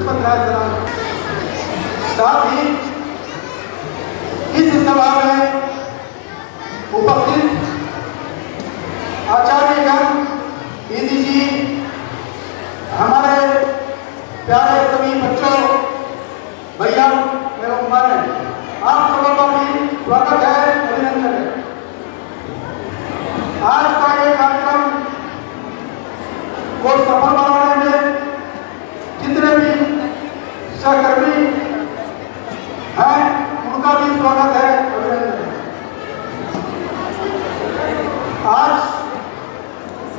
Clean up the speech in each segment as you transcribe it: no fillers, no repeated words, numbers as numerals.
पशुपति राज जनाब, साथ ही इस सभा में उपस्थित आचार्यगण, दीदी जी, हमारे प्यारे सभी बच्चों, भैया एवं माने, आप सबों का भी स्वागत है, अभिनंदन है। आज का ये कार्यक्रम को सफल बनाने में जितने भी सहकर्मी हैं उनका भी स्वागत है, अभिनंदन है। आज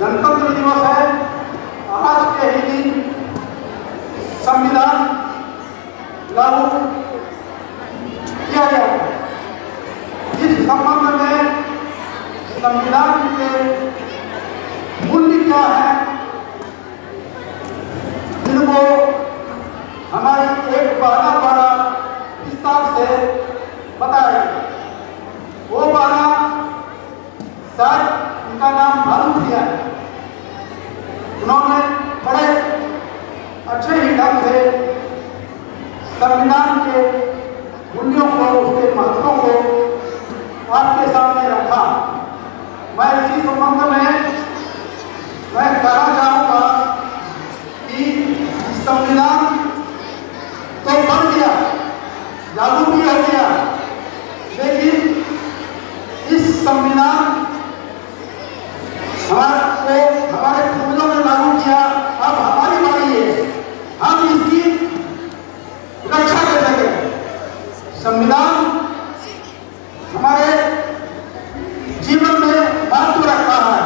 गणतंत्र दिवस है। आज के ही दिन संविधान लागू किया गया है। इस संबंध में संविधान के मूल्य क्या है, इनको हमारी एक बहना द्वारा विस्तार से बताया गया। वो बहना शायद उनका नाम मालूम किया है। उन्होंने बड़े अच्छे ही ढंग से संविधान के मूल्यों को, उसके महत्वों को आपके सामने रखा। मैं इसी संबंध में मैं कहना चाहूँगा कि संविधान तो बन गया, लागू भी हो गया, लेकिन इस संविधान हमारे पूर्वजों ने लागू किया, अब हमारी बारी है, हम इसकी रक्षा कर सकें। संविधान हमारे जीवन में महत्व रखता है,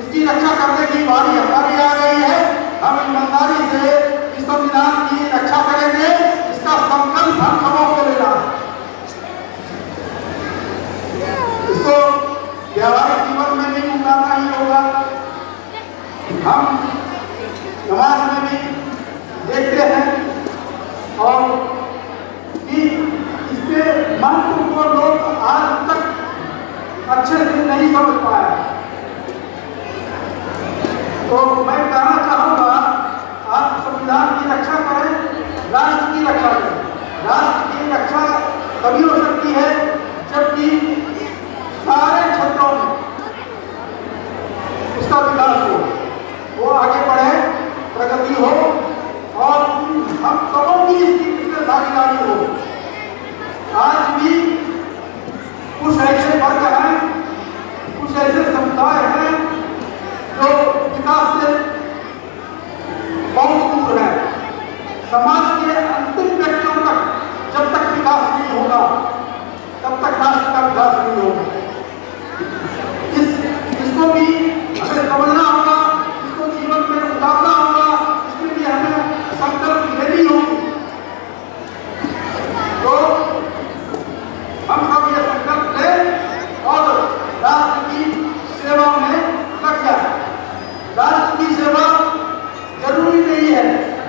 इसकी रक्षा करने की बारी हमारी आ गई है। हम ईमानदारी से इस संविधान की रक्षा करेंगे, इसका संकल्प हम सबों को लेना है। इसको व्यावहारिक जीवन में भी उतारना ही होगा। हम समाज में भी देखते हैं और कि इसके महत्व को लोग आज तक अच्छे से नहीं समझ पाए। तो मैं कहना चाहूँगा, आप संविधान की रक्षा करें, राष्ट्र की रक्षा करें। राष्ट्र की रक्षा तभी हो सकती है जबकि सारे क्षेत्रों में उसका विकास हो, वो आगे बढ़े, प्रगति हो और हम सबों की इसकी भागीदारी हो। आज भी कुछ ऐसे वर्ग हैं, कुछ ऐसे समुदाय हैं जो विकास से बहुत दूर है। समाज के अंतिम व्यक्तियों तक जब तक विकास नहीं होगा तब तक राष्ट्र का विकास नहीं होगा। इसको भी हमें समझना होगा, इसको जीवन में उतारना होगा, इसके लिए हमें संकल्प लेनी होगी। तो हम सब ये संकल्प लें और राष्ट्र की सेवा में लग जाए। राष्ट्र की सेवा जरूरी नहीं है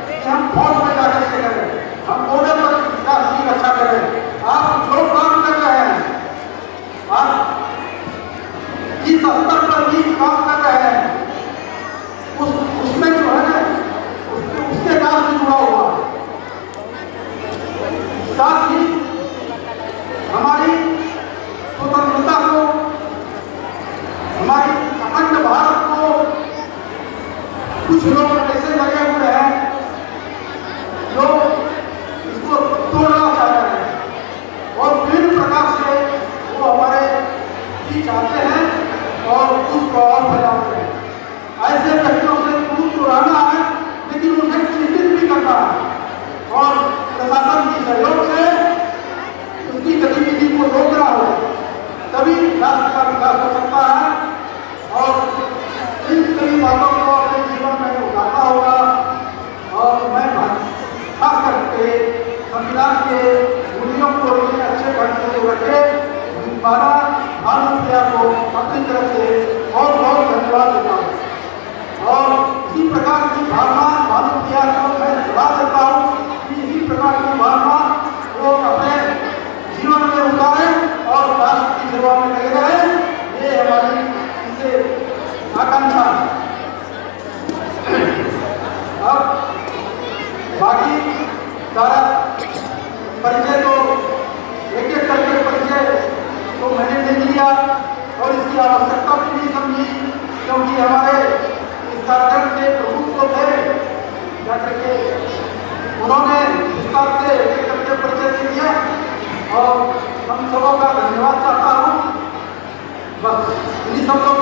कि हम फौज में जाकर उन्होंने विस्तार से एक करके परिचय दे दिया और हम सबों का धन्यवाद चाहता हूँ। बस इन्हीं शब्दों